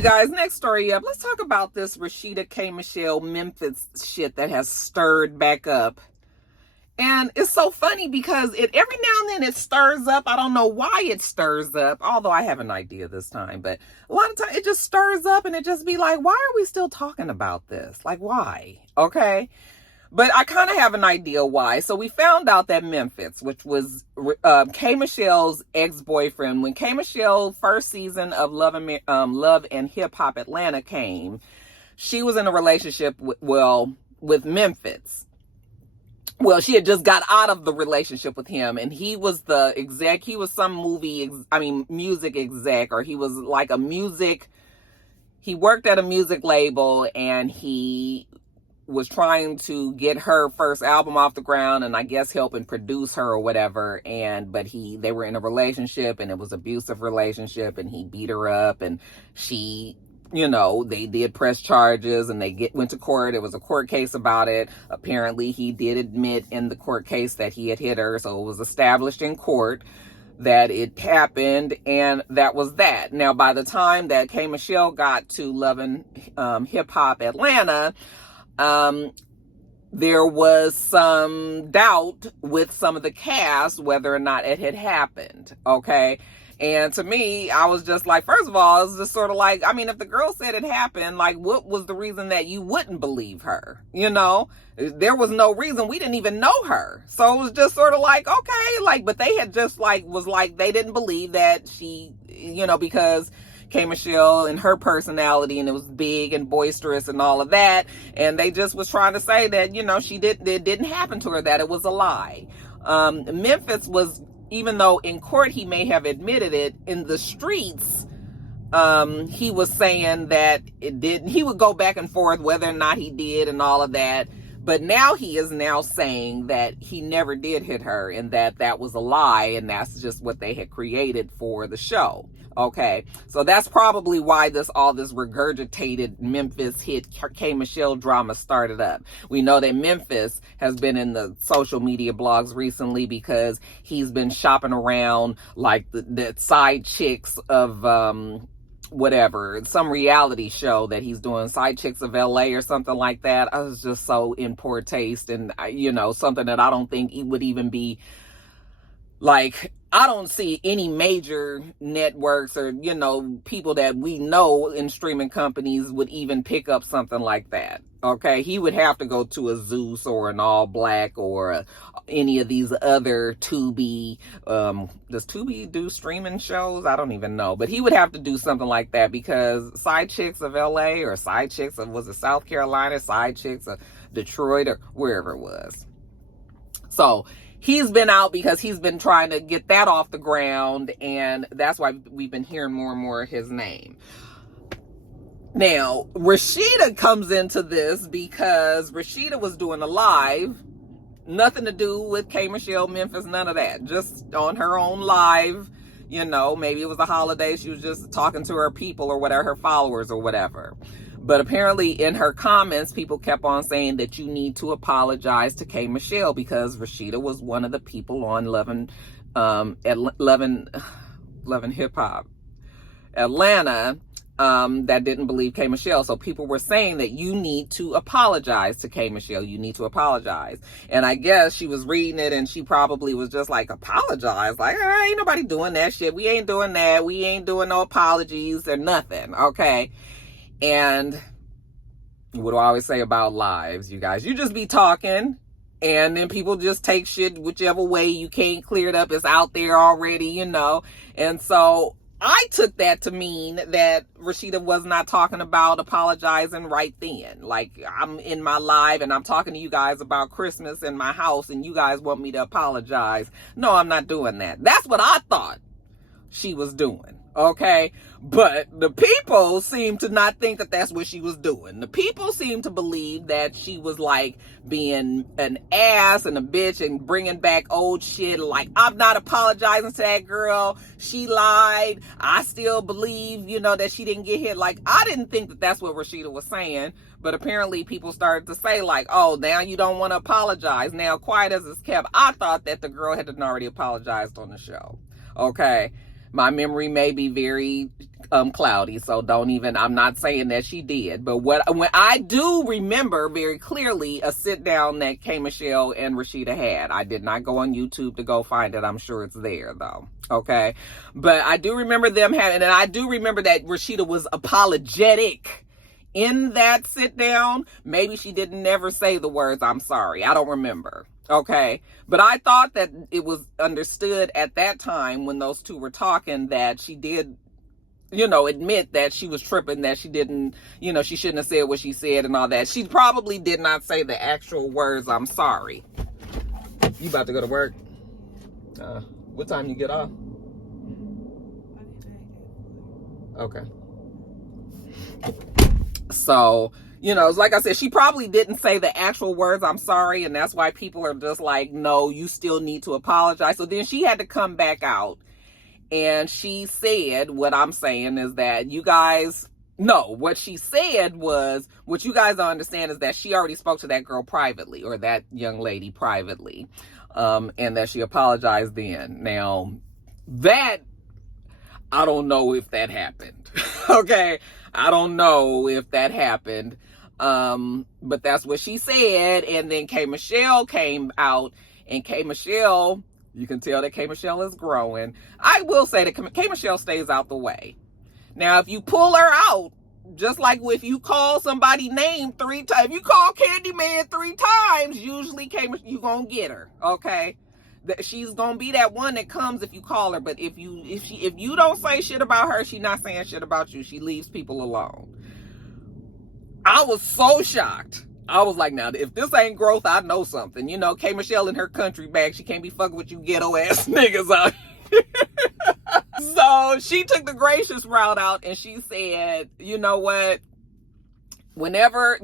you guys, next story up. Let's talk about this Rashida K. Michelle Memphis shit that has stirred back up. And it's so funny because it every now and then it stirs up. I don't know why it stirs up, although I have an idea this time. But a lot of times it just stirs up and it just be like, why are we still talking about this? Like, why? Okay. But I kind of have an idea why. So we found out that Memphis, which was K. Michelle's ex-boyfriend, when K. Michelle first season of Love and Hip Hop Atlanta came, she was in a relationship with Memphis. Well, she had just got out of the relationship with him, and he was the exec. He was some music exec, or he was like he worked at a music label, and he was trying to get her first album off the ground, and I guess helping produce her or whatever. But they were in a relationship, and it was an abusive relationship, and he beat her up, and she, they did press charges, and they went to court. It was a court case about it. Apparently, he did admit in the court case that he had hit her, so it was established in court that it happened, and that was that. Now, by the time that K. Michelle got to Love and Hip Hop Atlanta, there was some doubt with some of the cast whether or not it had happened, okay? And to me, I was just like, first of all, it's just sort of like, if the girl said it happened, like, what was the reason that you wouldn't believe her? There was no reason. We didn't even know her. So it was just sort of like, okay, but they had just they didn't believe that she, because K. Michelle and her personality, and it was big and boisterous and all of that. And they just was trying to say that, it didn't happen to her, that it was a lie. Memphis was, even though in court he may have admitted it, in the streets, he was saying that it didn't. He would go back and forth whether or not he did and all of that. But now he is now saying that he never did hit her, and that was a lie, and that's just what they had created for the show. Okay, so that's probably why all this regurgitated Memphis hit K. Michelle drama started up. We know that Memphis has been in the social media blogs recently because he's been shopping around like the side chicks of whatever, some reality show that he's doing, Side Chicks of LA or something like that. I was just so in poor taste, and something that I don't think it would even be like. I don't see any major networks or, people that we know in streaming companies would even pick up something like that. Okay. He would have to go to a Zeus or an All Black or any of these other Tubi. Does Tubi do streaming shows? I don't even know, but he would have to do something like that, because Side Chicks of LA or Side Chicks of, was it South Carolina? Side Chicks of Detroit or wherever it was. So he's been out because he's been trying to get that off the ground, and that's why we've been hearing more and more of his name. Now, Rashida comes into this because Rashida was doing a live, nothing to do with K. Michelle Memphis, none of that, just on her own live. Maybe it was a holiday, she was just talking to her people or whatever, her followers or whatever. But apparently in her comments, people kept on saying that you need to apologize to K. Michelle because Rashida was one of the people on Love and Hip Hop Atlanta that didn't believe K. Michelle. So people were saying that you need to apologize to K. Michelle. You need to apologize. And I guess she was reading it and she probably was just like, apologize? Like, ain't nobody doing that shit. We ain't doing that. We ain't doing no apologies or nothing. Okay. And what do I always say about lives, you guys? You just be talking, and then people just take shit whichever way. You can't clear it up. It's out there already, And so I took that to mean that Rashida was not talking about apologizing right then. Like, I'm in my live and I'm talking to you guys about Christmas in my house, and you guys want me to apologize. No, I'm not doing that. That's what I thought she was doing. Okay, but the people seem to not think that that's what she was doing. The people seem to believe that she was like being an ass and a bitch and bringing back old shit. Like, I'm not apologizing to that girl. She lied. I still believe, that she didn't get hit. Like, I didn't think that that's what Rashida was saying. But apparently people started to say like, oh, now you don't want to apologize. Now, quiet as it's kept, I thought that the girl had already apologized on the show. Okay. My memory may be very cloudy, so I'm not saying that she did. But when I do remember very clearly a sit down that K. Michelle and Rashida had. I did not go on YouTube to go find it. I'm sure it's there though. Okay. But I do remember them having, and I do remember that Rashida was apologetic in that sit down. Maybe she didn't never say the words, "I'm sorry." I don't remember. Okay. But I thought that it was understood at that time when those two were talking that she did, admit that she was tripping, that she didn't, she shouldn't have said what she said and all that. She probably did not say the actual words, "I'm sorry." You about to go to work? What time you get off? Okay. So, it's like I said, she probably didn't say the actual words, "I'm sorry," and that's why people are just like, no, you still need to apologize. So then she had to come back out, and she said, what I'm saying is that you guys, no, what she said was, what you guys don't understand is that she already spoke to that girl privately, or that young lady privately, and that she apologized then. Now, that, I don't know if that happened. Okay? I don't know if that happened. But that's what she said. And then K. Michelle came out, and K. Michelle, you can tell that K. Michelle is growing. I will say that K. Michelle stays out the way. Now, if you pull her out, just like if you call somebody name 3 times, if you call Candyman 3 times, usually you gonna get her. Okay? She's gonna be that one that comes if you call her. But if you don't say shit about her, she's not saying shit about you. She leaves people alone. I was so shocked. I was like, now, if this ain't growth, I know something. K. Michelle in her country bag, she can't be fucking with you ghetto ass niggas out here. So she took the gracious route out, and she said, you know what? Whenever,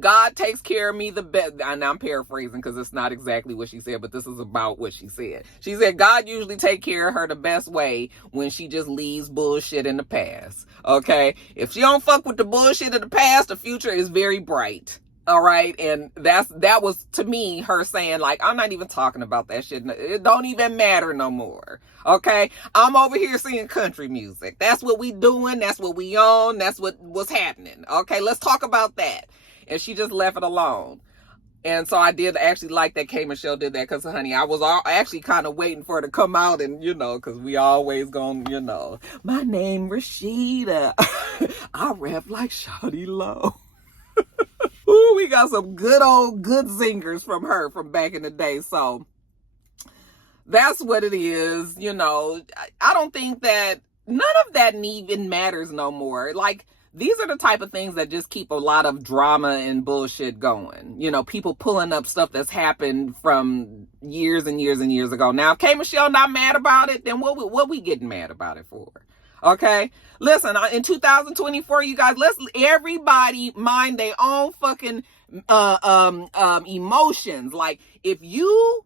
God takes care of me the best, and I'm paraphrasing because it's not exactly what she said, but this is about what she said. She said, God usually take care of her the best way when she just leaves bullshit in the past. Okay? If she don't fuck with the bullshit of the past, the future is very bright. All right? And that was, to me, her saying, like, I'm not even talking about that shit. It don't even matter no more. Okay? I'm over here singing country music. That's what we doing. That's what we on. That's what's happening. Okay? Let's talk about that. And she just left it alone. And so I did actually like that K. Michelle did that, because, honey, I was actually kind of waiting for her to come out and, because we always gonna, my name Rashida. I rap like Shawty Low. Ooh, we got some good zingers from her from back in the day. So that's what it is. I don't think that none of that even matters no more. Like, these are the type of things that just keep a lot of drama and bullshit going. People pulling up stuff that's happened from years and years and years ago. Now, if K. Michelle not mad about it, then what we getting mad about it for? Okay? Listen, in 2024, you guys, let's everybody mind their own fucking emotions. Like, if you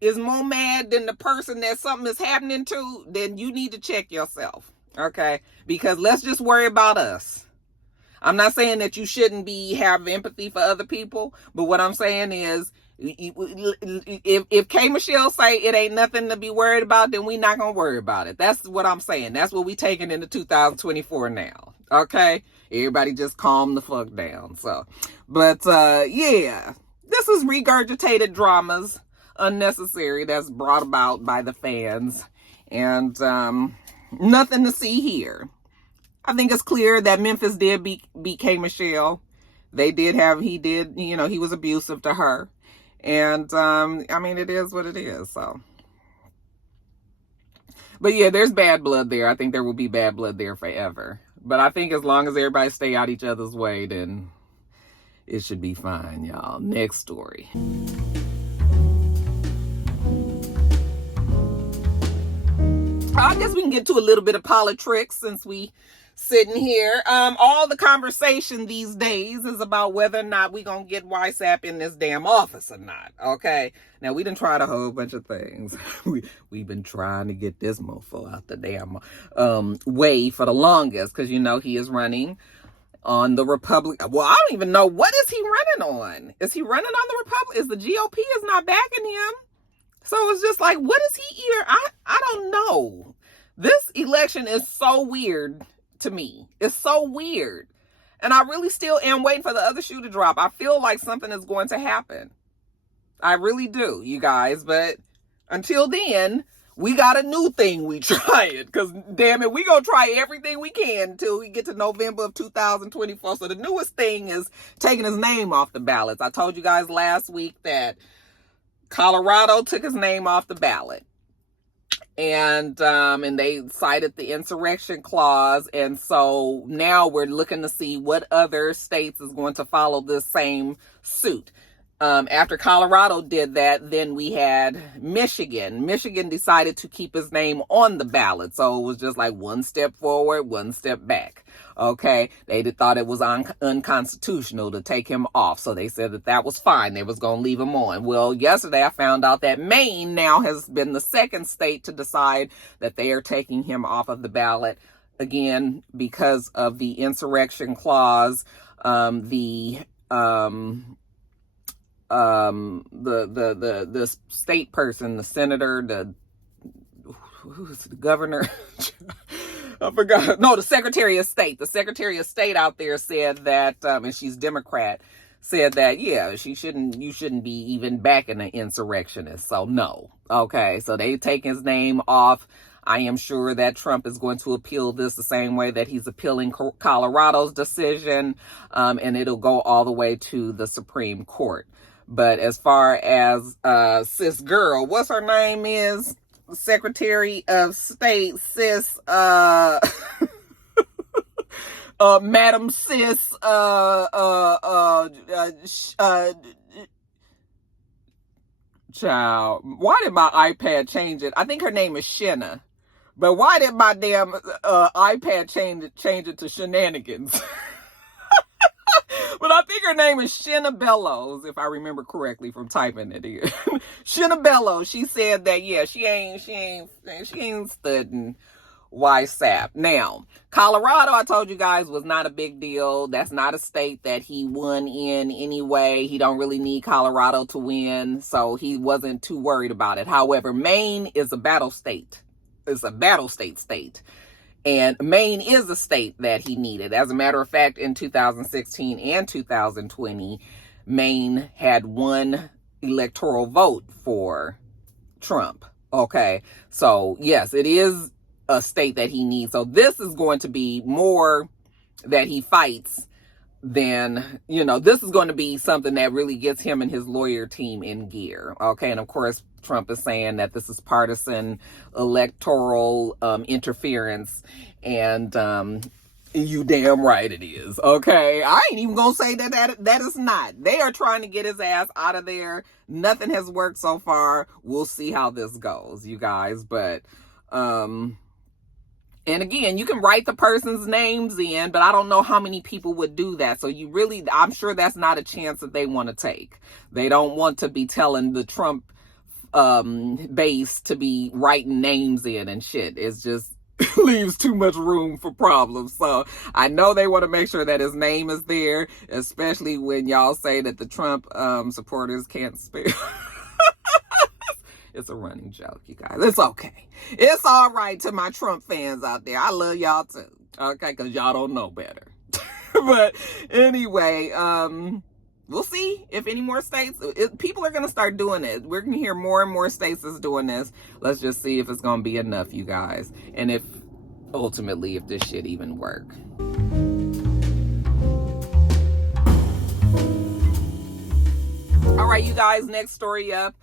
is more mad than the person that something is happening to, then you need to check yourself. Okay? Because let's just worry about us. I'm not saying that you shouldn't have empathy for other people, but what I'm saying is, if K. Michelle say it ain't nothing to be worried about, then we not gonna worry about it. That's what I'm saying. That's what we taking into 2024 now. Okay? Everybody just calm the fuck down. So, but yeah, this is regurgitated dramas, unnecessary, that's brought about by the fans, and nothing to see here. I think it's clear that Memphis did beat K. Michelle. He was abusive to her. And, it is what it is, so. But yeah, there's bad blood there. I think there will be bad blood there forever. But I think as long as everybody stay out each other's way, then it should be fine, y'all. Next story. I guess we can get to a little bit of politics since we sitting here. All the conversation these days is about whether or not we gonna get WhatsApp in this damn office or not. Okay. Now, we done tried a whole bunch of things. We've been trying to get this mofo out the damn way for the longest, because he is running on the Republic. Well, I don't even know, what is he running on? Is he running on the Republic? Is the GOP is not backing him? So it's just like, what is he here? I don't know. This election is so weird to me. It's so weird. And I really still am waiting for the other shoe to drop. I feel like something is going to happen. I really do, you guys. But until then, we got a new thing we trying. Because, damn it, we going to try everything we can until we get to November of 2024. So the newest thing is taking his name off the ballots. I told you guys last week that Colorado took his name off the ballot. And they cited the insurrection clause. And so now we're looking to see what other states is going to follow this same suit. After Colorado did that, then we had Michigan. Michigan decided to keep his name on the ballot. So it was just like one step forward, one step back. Okay. They thought it was unconstitutional to take him off. So they said that was fine. They was going to leave him on. Well, yesterday I found out that Maine now has been the second state to decide that they are taking him off of the ballot again because of the insurrection clause. The state person, the senator, who's the governor? I forgot. No, the Secretary of State. The Secretary of State out there said that, and she's Democrat, said that, yeah, you shouldn't be even backing an insurrectionist. So no. Okay. So they take his name off. I am sure that Trump is going to appeal this the same way that he's appealing Colorado's decision. And it'll go all the way to the Supreme Court. But as far as sis girl, what's her name is? Secretary of State, sis, Madam Sis, child. Why did my iPad change it? I think her name is Shenna. But why did my damn iPad change it to Shenanigans? But I think her name is Shenna Bellows, if I remember correctly from typing it in. Shenna Bellows, she said that, yeah, she ain't studying WISAP. Now, Colorado, I told you guys, was not a big deal. That's not a state that he won in anyway. He don't really need Colorado to win, so he wasn't too worried about it. However, Maine is a battle state. It's a battle state. And Maine is a state that he needed. As a matter of fact, in 2016 and 2020, Maine had one electoral vote for Trump. Okay. So, yes, it is a state that he needs. So this is going to be more that he fights than, this is going to be something that really gets him and his lawyer team in gear. Okay. And of course, Trump is saying that this is partisan electoral interference, and you damn right it is. Okay, I ain't even gonna say that is not. They are trying to get his ass out of there. Nothing has worked so far. We'll see how this goes, you guys. But and again, you can write the person's names in, but I don't know how many people would do that. So I'm sure that's not a chance that they want to take. They don't want to be telling the Trump base to be writing names in and shit. It's just leaves too much room for problems. So I know they want to make sure that his name is there, especially when y'all say that the Trump supporters can't spell. It's a running joke, you guys. It's okay. It's all right to my Trump fans out there. I love y'all too. Okay, because y'all don't know better. But anyway, we'll see if any more states, people are going to start doing it. We're going to hear more and more states is doing this. Let's just see if it's going to be enough, you guys. And if this shit even work. All right, you guys, next story up.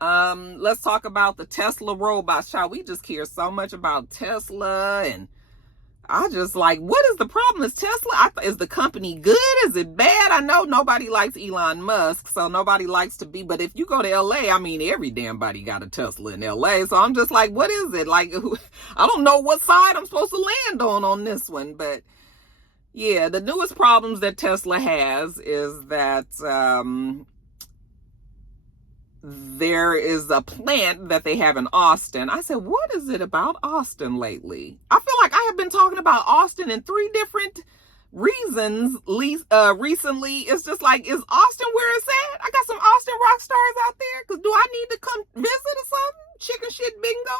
Let's talk about the Tesla robots. Child, we just hear so much about Tesla, and I just like, what is the problem? Is Tesla, is the company good? Is it bad? I know nobody likes Elon Musk, so nobody likes to be, but if you go to LA, I mean, every damn body got a Tesla in LA, so I'm just like, what is it? Like, I don't know what side I'm supposed to land on this one, but yeah, the newest problems that Tesla has is that, there is a plant that they have in Austin. I said, what is it about Austin lately? I feel like I have been talking about Austin in 3 different reasons recently. It's just like, is Austin where it's at? I got some Austin rock stars out there, because do I need to come visit or something? Chicken shit bingo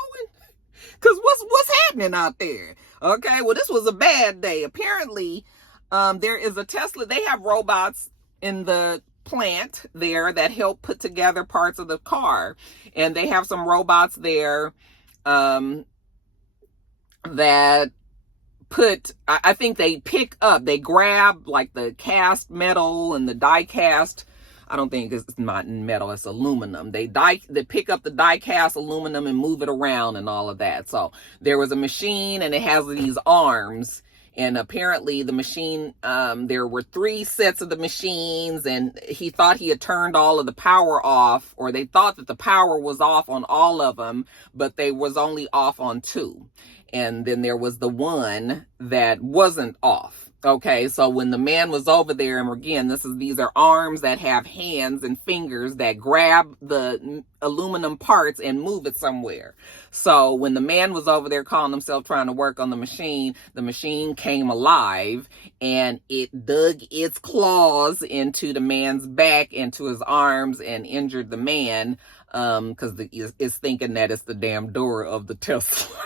Because what's happening out there? Okay, well, this was a bad day. Apparently, there is a Tesla. They have robots in the plant there that help put together parts of the car. And they have some robots there that I think they grab like the cast metal and the die cast. I don't think it's not metal, it's aluminum. They pick up the die cast aluminum and move it around and all of that. So there was a machine and it has these arms. And apparently the machine, there were 3 sets of the machines, and he thought he had turned all of the power off, or they thought that the power was off on all of them, but they was only off on 2. And then there was the one that wasn't off. Okay, so when the man was over there, and again, these are arms that have hands and fingers that grab the aluminum parts and move it somewhere. So when the man was over there calling himself trying to work on the machine came alive and it dug its claws into the man's back, into his arms, and injured the man because it's thinking that it's the damn door of the Tesla.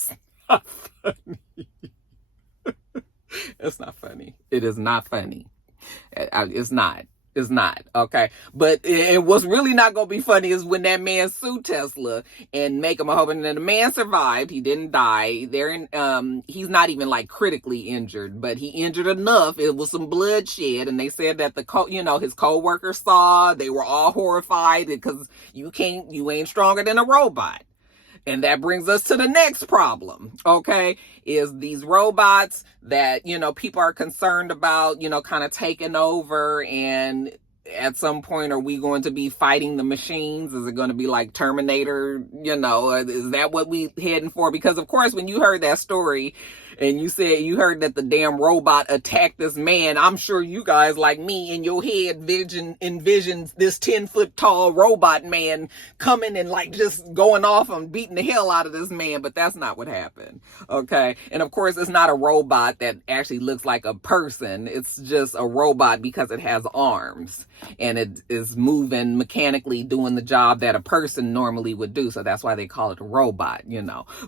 It's not funny. It's not funny. It is not funny. It's not. It's not. Okay. But what's really not going to be funny is when that man sued Tesla and make him a hope. And then the man survived. He didn't die. He's not even like critically injured, but he injured enough. It was some bloodshed. And they said that his co-workers saw, they were all horrified because you ain't stronger than a robot. And that brings us to the next problem, okay, is these robots that, people are concerned about, kind of taking over. And at some point, are we going to be fighting the machines? Is it going to be like Terminator? Is that what we heading for? Because, of course, when you heard that story and you said you heard that the damn robot attacked this man, I'm sure you guys, like me, in your head envisions this 10-foot tall robot man coming and like just going off and beating the hell out of this man. But that's not what happened. Okay. And of course, it's not a robot that actually looks like a person. It's just a robot because it has arms and it is moving mechanically, doing the job that a person normally would do. So that's why they call it a robot,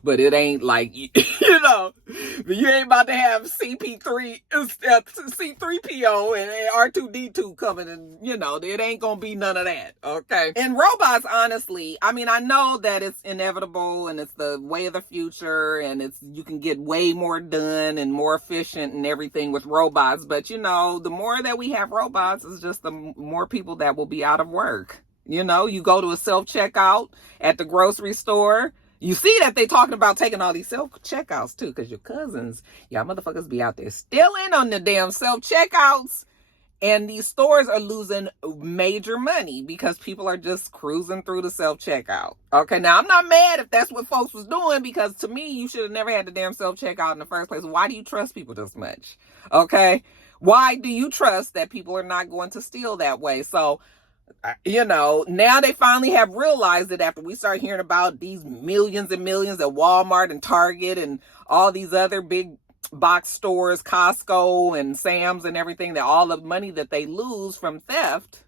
but it ain't like, you ain't about to have C3PO and R2D2 coming, and it ain't gonna be none of that. Okay. And robots, honestly, I mean, I know that it's inevitable and it's the way of the future, and you can get way more done and more efficient and everything with robots. But the more that we have robots, is just the more people that will be out of work. You go to a self-checkout at the grocery store. You see that they talking about taking all these self-checkouts too, because your cousins, y'all motherfuckers be out there still in on the damn self-checkouts. And these stores are losing major money because people are just cruising through the self-checkout. Okay, now I'm not mad if that's what folks was doing, because to me, you should have never had the damn self-checkout in the first place. Why do you trust people this much? Okay, why do you trust that people are not going to steal that way? So, now they finally have realized it after we start hearing about these millions and millions at Walmart and Target and all these other big box stores, Costco and Sam's and everything, that all the money that they lose from theft,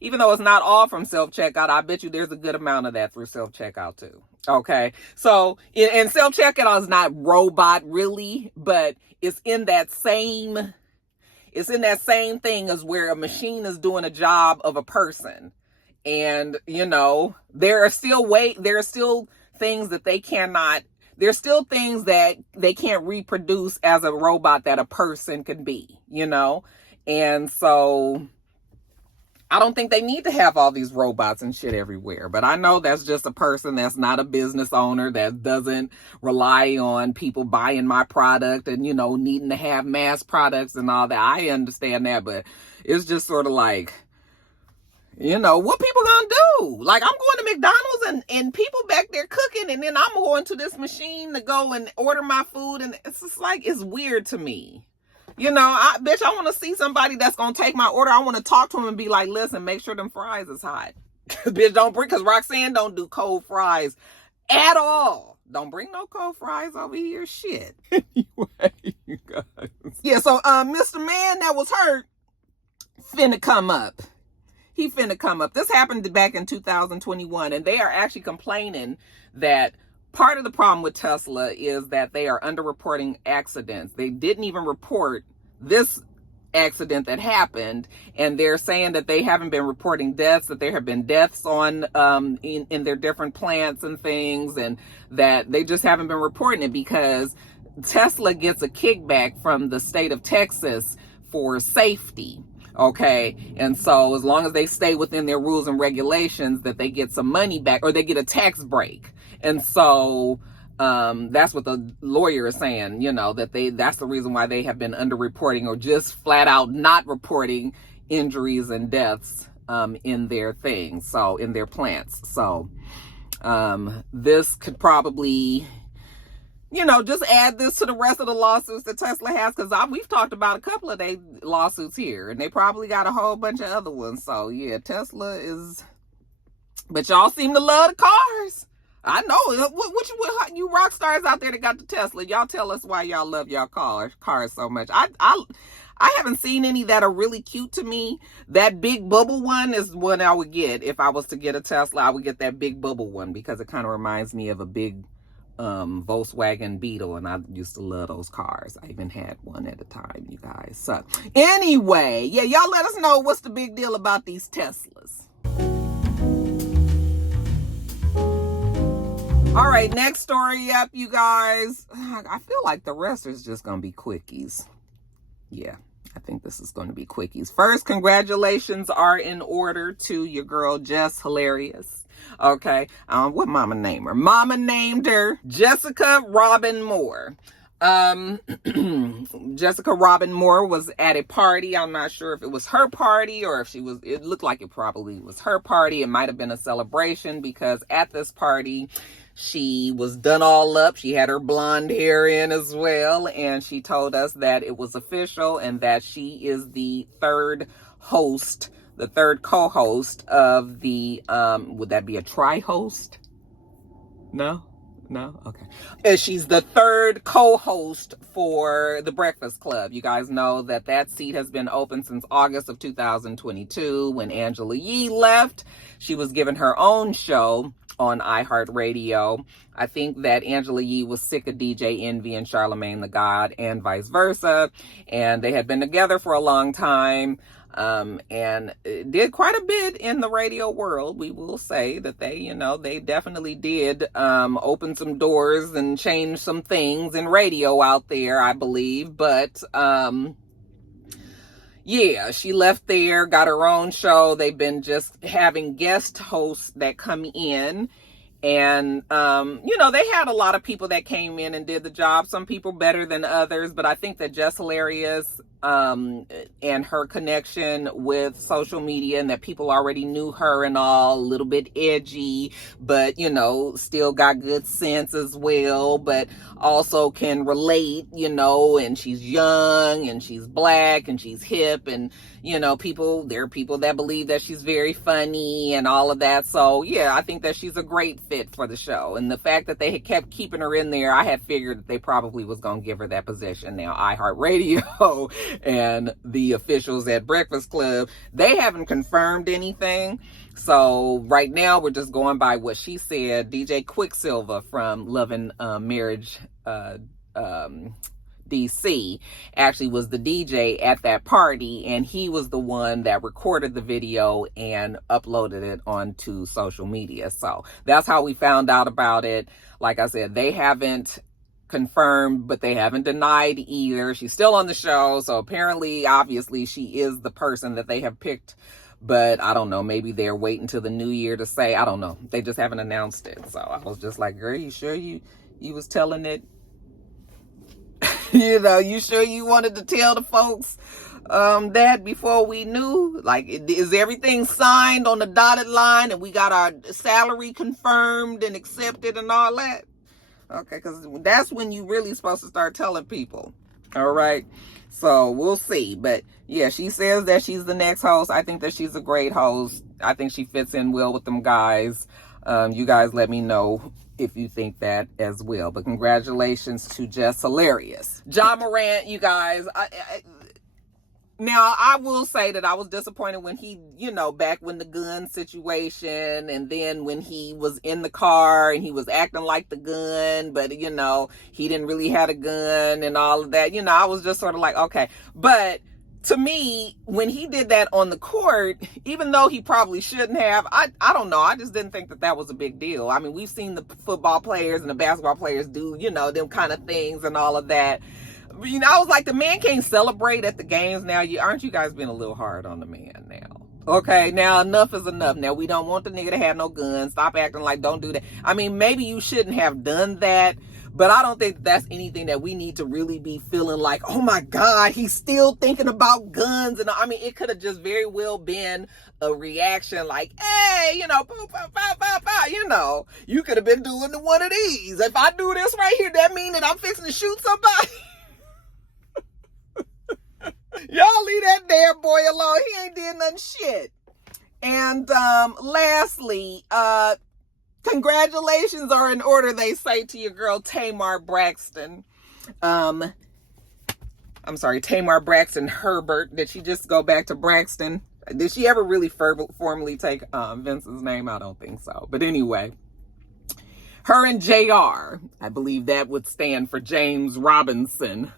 even though it's not all from self-checkout, I bet you there's a good amount of that through self-checkout too. Okay. So, and self-checkout is not robot really, but it's in that same thing as where a machine is doing a job of a person. And, there are still things that there's still things that they can't reproduce as a robot that a person can be, And so I don't think they need to have all these robots and shit everywhere. But I know that's just a person that's not a business owner, that doesn't rely on people buying my product and, needing to have mass products and all that. I understand that, but it's just sort of like, what people gonna do? Like, I'm going to McDonald's and people back there cooking, and then I'm going to this machine to go and order my food, and it's just like, it's weird to me. I want to see somebody that's going to take my order. I want to talk to them and be like, listen, make sure them fries is hot. Because Roxanne don't do cold fries at all. Don't bring no cold fries over here. Shit. Anyway, you guys. Yeah, so Mr. Man that was hurt finna come up. He finna come up. This happened back in 2021, and they are actually complaining that part of the problem with Tesla is that they are underreporting accidents. They didn't even report this accident that happened, and they're saying that they haven't been reporting deaths, that there have been deaths on in their different plants and things, and that they just haven't been reporting it because Tesla gets a kickback from the state of Texas for safety. Okay, and so as long as they stay within their rules and regulations, that they get some money back, or they get a tax break. And so that's what the lawyer is saying, you know, that's the reason why they have been underreporting, or just flat out not reporting injuries and deaths in their things, so in their plants. So this could probably, you know, just add this to the rest of the lawsuits that Tesla has, because we've talked about a couple of their lawsuits here, and they probably got a whole bunch of other ones. So yeah, Tesla is, but y'all seem to love the cars. I know. What you rock stars out there that got the Tesla, y'all tell us why y'all love y'all cars so much. I haven't seen any that are really cute to me. That big bubble one is one I would get. If I was to get a Tesla, I would get that big bubble one, because it kind of reminds me of a big Volkswagen Beetle, and I used to love those cars. I even had one at a time, you guys. So anyway, yeah, y'all let us know what's the big deal about these Teslas. All right, next story up, you guys. I feel like the rest is just going to be quickies. Yeah, I think this is going to be quickies. First, congratulations are in order to your girl, Jess Hilarious. Okay, what mama named her? Mama named her Jessica Robin Moore. Jessica Robin Moore was at a party. I'm not sure if it was her party or if it looked like it probably was her party. It might have been a celebration, because at this party, she was done all up. She had her blonde hair in as well. And she told us that it was official and that she is the third co-host of the, would that be a tri-host? No? Okay. And she's the third co-host for The Breakfast Club. You guys know that seat has been open since August of 2022. When Angela Yee left, she was given her own show on iHeartRadio. I think that Angela Yee was sick of DJ Envy and Charlamagne the God, and vice versa. And they had been together for a long time. And did quite a bit in the radio world. We will say that they definitely did open some doors and change some things in radio out there, I believe. But yeah, she left there, got her own show. They've been just having guest hosts that come in. And, they had a lot of people that came in and did the job. Some people better than others. But I think that Jess Hilarious and her connection with social media, and that people already knew her and all, a little bit edgy, but, still got good sense as well, but also can relate, and she's young and she's black and she's hip, and, there are people that believe that she's very funny and all of that. So yeah, I think that she's a great fit for the show. And the fact that they had kept keeping her in there, I had figured that they probably was going to give her that position. Now, iHeartRadio and the officials at Breakfast Club, they haven't confirmed anything. So right now we're just going by what she said. DJ Quicksilver from Love and Marriage DC actually was the DJ at that party, and he was the one that recorded the video and uploaded it onto social media. So that's how we found out about it. Like I said, they haven't confirmed, but they haven't denied either. She's still on the show, so apparently, obviously, she is the person that they have picked. But I don't know, maybe they're waiting till the new year to say. I don't know. They just haven't announced it. So I was just like, girl, you sure you was telling it? You sure you wanted to tell the folks that before we knew? Like, is everything signed on the dotted line and we got our salary confirmed and accepted and all that? Okay, because that's when you really supposed to start telling people. All right, so we'll see. But yeah, she says that she's the next host. I think that she's a great host. I think she fits in well with them guys. You guys let me know if you think that as well. But congratulations to Jess Hilarious. Ja Morant, you guys, Now, I will say that I was disappointed when he, back when the gun situation, and then when he was in the car and he was acting like the gun, but, he didn't really have a gun and all of that. I was just sort of like, okay. But to me, when he did that on the court, even though he probably shouldn't have, I don't know. I just didn't think that that was a big deal. I mean, we've seen the football players and the basketball players do, them kind of things and all of that. I was like, the man can't celebrate at the games now. Aren't you guys being a little hard on the man now? Okay, now enough is enough. Now, we don't want the nigga to have no gun. Stop acting like, don't do that. I mean, maybe you shouldn't have done that, but I don't think that's anything that we need to really be feeling like, oh my God, he's still thinking about guns. And I mean, it could have just very well been a reaction like, hey, poo, pow, pow, pow, pow, you could have been doing one of these. If I do this right here, that mean that I'm fixing to shoot somebody. Y'all leave that damn boy alone. He ain't did nothing shit. And lastly, congratulations are in order, they say, to your girl Tamar Braxton. I'm sorry, Tamar Braxton Herbert. Did she just go back to Braxton? Did she ever really formally take Vince's name? I don't think so. But anyway, her and JR, I believe that would stand for James Robinson,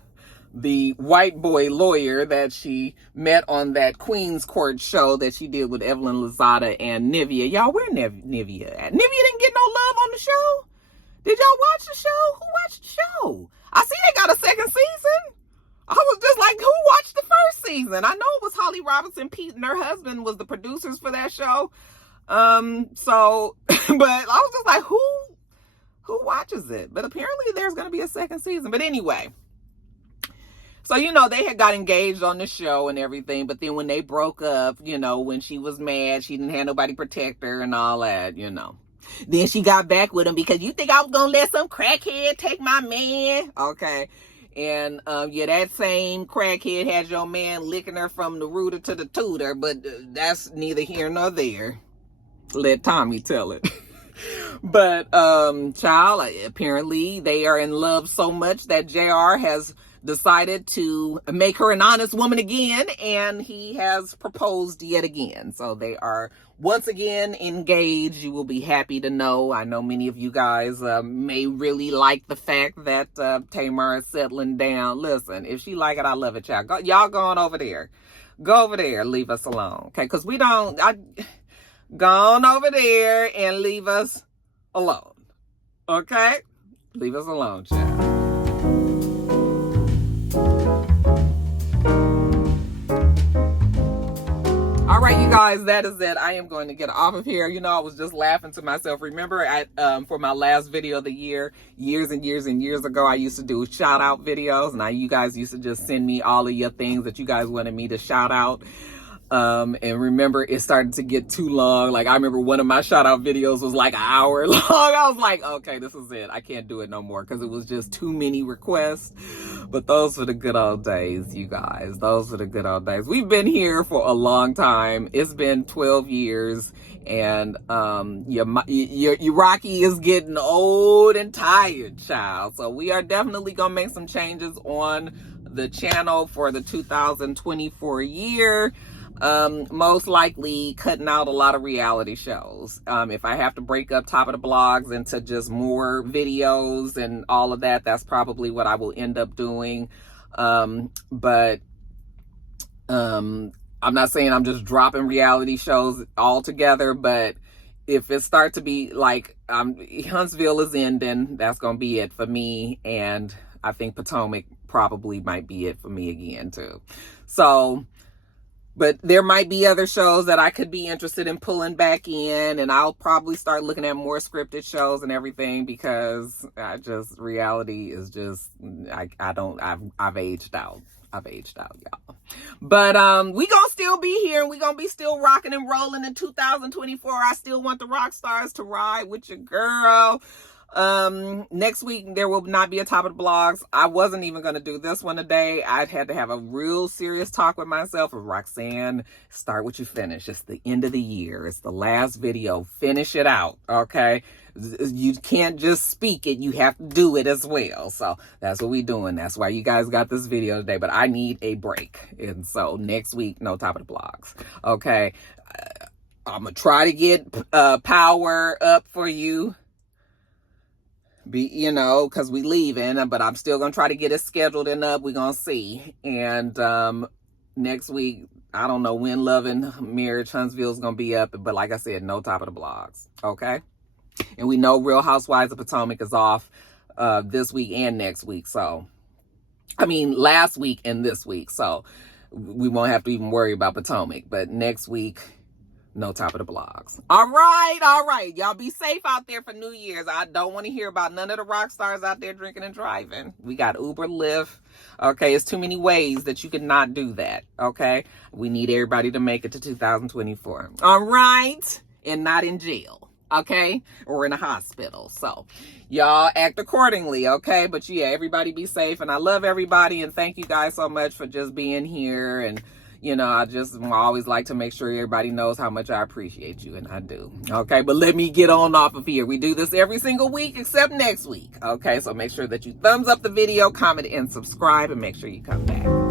the white boy lawyer that she met on that Queen's Court show that she did with Evelyn Lozada and Nivea. Y'all, where Nivea at? Nivea didn't get no love on the show? Did y'all watch the show? Who watched the show? I see they got a second season. I was just like, who watched the first season? I know it was Holly Robinson Pete and her husband was the producers for that show. But I was just like, who watches it? But apparently there's going to be a second season. But anyway, so, they had got engaged on the show and everything, but then when they broke up, when she was mad, she didn't have nobody protect her and all that, Then she got back with him because you think I was going to let some crackhead take my man? Okay. And, that same crackhead had your man licking her from the rooter to the tutor, but that's neither here nor there. Let Tommy tell it. But, child, apparently they are in love so much that JR has decided to make her an honest woman again, and he has proposed yet again. So they are once again engaged. You will be happy to know. I know many of you guys may really like the fact that Tamar is settling down. Listen, if she like it, I love it, child. Y'all go on over there. Go over there. Leave us alone. Okay, because we don't... Go on over there and leave us alone. Okay? Leave us alone, child. All right, you guys, that is it. I am going to get off of here. I was just laughing to myself. Remember, for my last video of the year, years and years and years ago, I used to do shout out videos. Now you guys used to just send me all of your things that you guys wanted me to shout out. And remember, it started to get too long. Like, I remember one of my shout out videos was like an hour long. I was like, okay, this is it. I can't do it no more because it was just too many requests. But those were the good old days, you guys. Those were the good old days. We've been here for a long time. It's been 12 years. And your Rocky is getting old and tired, child. So we are definitely going to make some changes on the channel for the 2024 year. Most likely cutting out a lot of reality shows. If I have to break up Top of the Blogs into just more videos and all of that, that's probably what I will end up doing. But I'm not saying I'm just dropping reality shows altogether, but if it starts to be like Huntsville is ending, that's going to be it for me. And I think Potomac probably might be it for me again too. So, but there might be other shows that I could be interested in pulling back in, and I'll probably start looking at more scripted shows and everything because reality is just, I've aged out. I've aged out, y'all. But we gonna still be here, and we gonna be still rocking and rolling in 2024. I still want the Roxstars to ride with your girl. Next week there will not be a top of the blogs. I wasn't even going to do this one today. I'd had to have a real serious talk with myself of Roxanne, start what you finish. It's the end of the year. It's the last video. Finish it out. Okay. You can't just speak it. You have to do it as well. So that's what we're doing. That's why you guys got this video today, but I need a break. And so next week, no top of the blogs. Okay. I'm going to try to get power up for you. Because we leaving, but I'm still gonna try to get it scheduled and up. We're gonna see. And next week, I don't know when Love and Marriage Huntsville is gonna be up, but like I said, no top of the blogs. Okay. And we know Real Housewives of Potomac is off this week and next week. So I mean last week and this week. So we won't have to even worry about Potomac. But next week, no top of the blogs. All right. Y'all be safe out there for New Year's. I don't want to hear about none of the rock stars out there drinking and driving. We got Uber, Lyft. Okay, it's too many ways that you cannot do that. Okay, we need everybody to make it to 2024. All right, and not in jail. Okay, or in a hospital. So y'all act accordingly. Okay, but yeah, everybody be safe, and I love everybody, and thank you guys so much for just being here. And I just always like to make sure everybody knows how much I appreciate you, and I do. Okay, but let me get on off of here. We do this every single week except next week. Okay, so make sure that you thumbs up the video, comment, and subscribe, and make sure you come back.